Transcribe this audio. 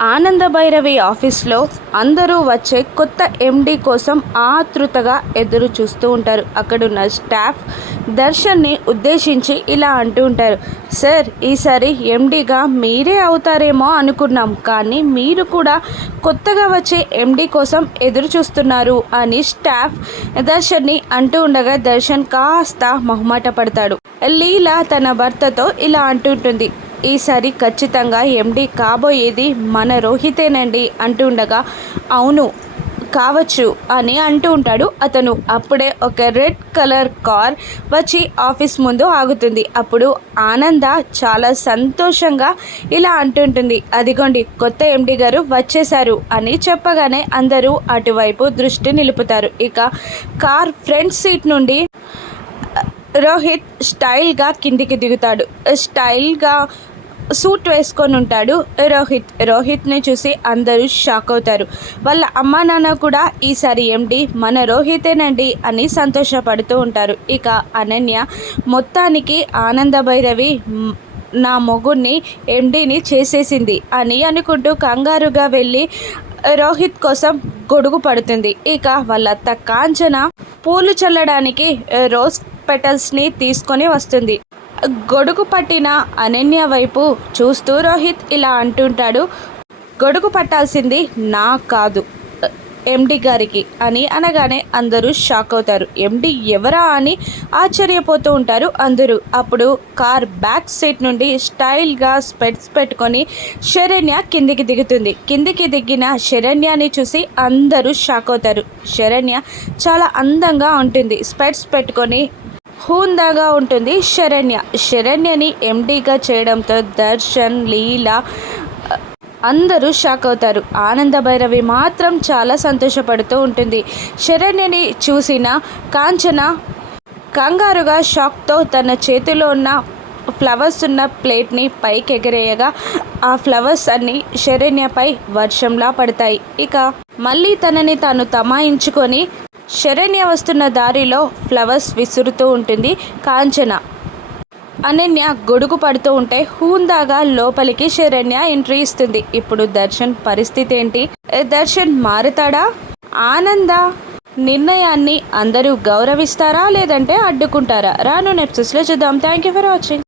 ఆనంద భైరవి ఆఫీస్లో అందరూ వచ్చే కొత్త ఎండి కోసం ఆతృతగా ఎదురు చూస్తూ ఉంటారు. అక్కడున్న స్టాఫ్ దర్శన్ని ఉద్దేశించి ఇలా అంటూ ఉంటారు. సార్ ఈసారి ఎండిగా మీరే అవుతారేమో అనుకున్నాం కానీ మీరు కూడా కొత్తగా వచ్చే ఎండి కోసం ఎదురు చూస్తున్నారు అని స్టాఫ్ దర్శన్ని అంటూ ఉండగా దర్శన్ కాస్త మొహమాట పడతాడు. లీలా తన భర్తతో ఇలా అంటుంటుంది ఈసారి ఖచ్చితంగా ఎండి కాబోయేది మన రోహితేనండి అంటుండగా అవును కావచ్చు అని అంటూ ఉంటాడు. అతను అప్పుడే ఒక రెడ్ కలర్ కార్ వచ్చి ఆఫీస్ ముందు ఆగుతుంది. అప్పుడు ఆనంద చాలా సంతోషంగా ఇలా అంటుంటుంది. అదిగోండి కొత్త ఎండి గారు వచ్చేశారు అని చెప్పగానే అందరూ అటువైపు దృష్టి నిలుపుతారు. ఇక కార్ ఫ్రంట్ సీట్ నుండి రోహిత్ స్టైల్గా కిందికి దిగుతాడు. స్టైల్గా సూట్ వేసుకొని ఉంటాడు. రోహిత్ రోహిత్ని చూసి అందరూ షాక్ అవుతారు. వాళ్ళ అమ్మా నాన్న కూడా ఈసారి ఏంటి మన రోహితేనండి అని సంతోషపడుతూ ఉంటారు. ఇక అనన్య మొత్తానికి ఆనంద భైరవి నా మొగుడిని ఎండీని చేసేసింది అని అనుకుంటూ కంగారుగా వెళ్ళి రోహిత్ కోసం గొడుగు పడుతుంది. ఇక వాళ్ళ అత్త కాంచన పూలు చల్లడానికి రోజ్ పెటల్స్ని తీసుకొని వస్తుంది. గొడుగు పట్టిన అనన్య వైపు చూస్తూ రోహిత్ ఇలా అంటుంటాడు గొడుగు పట్టాల్సింది నా కాదు ఎండి గారికి అని అనగానే అందరూ షాక్ అవుతారు. ఎండి ఎవరా అని ఆశ్చర్యపోతూ ఉంటారు అందరూ. అప్పుడు కార్ బ్యాక్ సీట్ నుండి స్టైల్గా స్పెట్స్ పెట్టుకొని శరణ్య కిందికి దిగుతుంది. కిందికి దిగిన శరణ్యాని చూసి అందరూ షాక్ అవుతారు. శరణ్య చాలా అందంగా ఉంటుంది. స్పెట్స్ పెట్టుకొని హూందాగా ఉంటుంది. శరణ్య. శరణ్యని ఎండీగా చేయడంతో దర్శన్ లీలా అందరూ షాక్ అవుతారు. ఆనంద భైరవి మాత్రం చాలా సంతోషపడుతూ ఉంటుంది. శరణ్యని చూసిన కాంచన కంగారుగా షాక్తో తన చేతిలో ఉన్న ఫ్లవర్స్ ఉన్న ప్లేట్ని పైకి ఎగరేయగా ఆ ఫ్లవర్స్ అన్నీ శరణ్యపై వర్షంలా పడతాయి. ఇక మళ్ళీ తనని తాను తమాయించుకొని శరణ్య వస్తున్న దారిలో ఫ్లవర్స్ విసురుతూ ఉంటుంది. కాంచన. అనన్య గొడుగు పడుతూ ఉంటే హూందాగా లోపలికి శరణ్య ఎంట్రీ ఇస్తుంది. ఇప్పుడు దర్శన్ పరిస్థితి ఏంటి? దర్శన్ మారుతాడా? ఆనంద నిర్ణయాన్ని అందరూ గౌరవిస్తారా? లేదంటే అడ్డుకుంటారా? రాను నెప్సెస్లో చూద్దాం. Thank you for watching